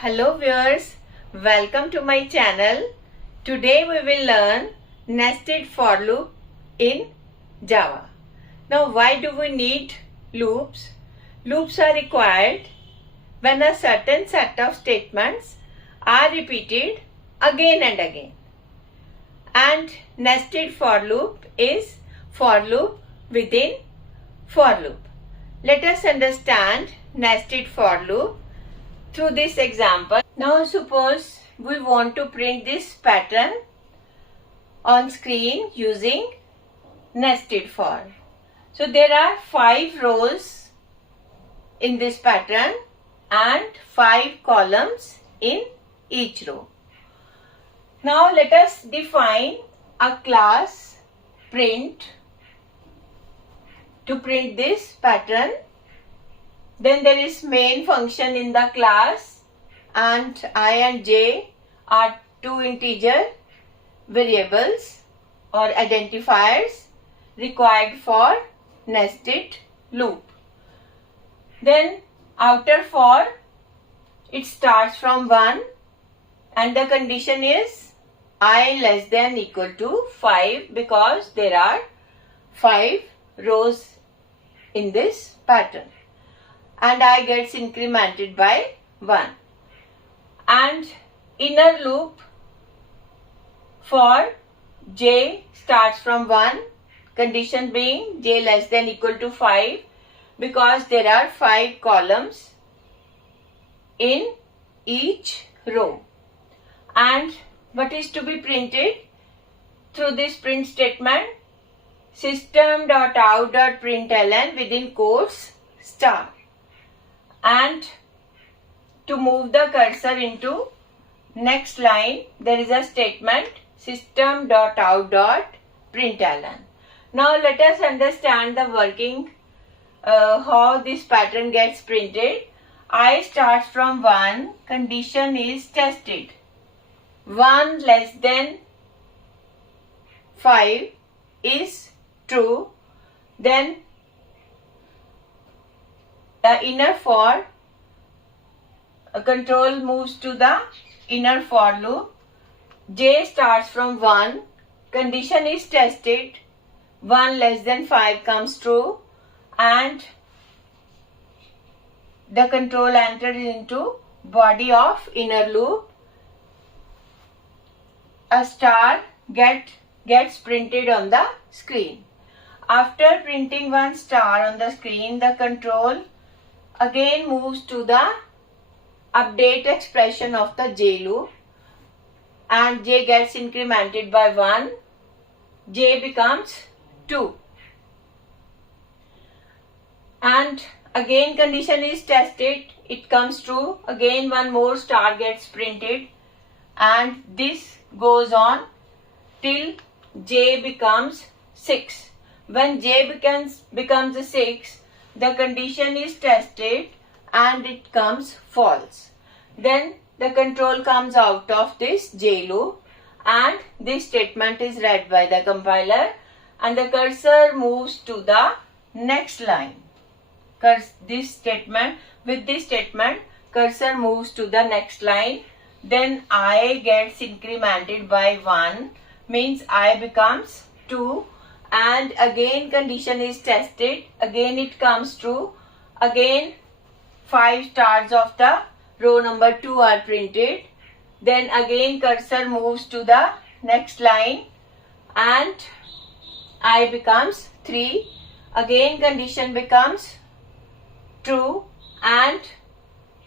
Hello viewers, welcome to my channel. Today we will learn nested for loop in Java. Now why do we need loops? Loops are required when a certain set of statements are repeated again and again. And nested for loop is for loop within for loop. Let us understand nested for loop through this example. Now suppose we want to print this pattern on screen using nested for. So there are 5 rows in this pattern and 5 columns in each row. Now let us define a class print to print this pattern. Then there is main function in the class, and I and j are 2 integer variables or identifiers required for nested loop. Then outer for, it starts from 1 and the condition is I less than equal to 5 because there are 5 rows in this pattern. And I gets incremented by 1. And inner loop for j starts from 1, condition being j less than equal to 5 because there are 5 columns in each row. And what is to be printed through this print statement? System.out.println within quotes star. And to move the cursor into next line, there is a statement system.out.println. Now let us understand the working, how this pattern gets printed. I starts from 1, condition is tested. 1 less than 5 is true. Then the inner for, control moves to the inner for loop. J starts from 1, condition is tested, 1 less than 5 comes true, and the control enters into body of inner loop. A star gets printed on the screen. After printing one star on the screen, the control again moves to the update expression of the j loop, and j gets incremented by 1, j becomes 2, and again condition is tested, it comes true, again one more star gets printed, and this goes on till j becomes 6. When j becomes 6, the condition is tested and it comes false. Then the control comes out of this j loop and this statement is read by the compiler and the cursor moves to the next line. With this statement, cursor moves to the next line. Then I gets incremented by 1, means I becomes 2. And again condition is tested, again it comes true, again 5 stars of the row number 2 are printed, then again cursor moves to the next line and I becomes 3, again condition becomes true and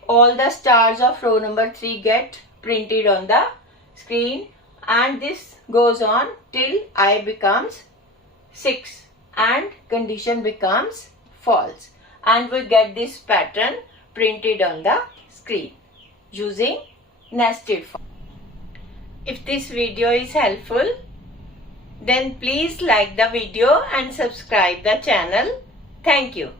all the stars of row number 3 get printed on the screen, and this goes on till I becomes 6 and condition becomes false, and we get this pattern printed on the screen using nested for. If this video is helpful, then please like the video and subscribe the channel. Thank you.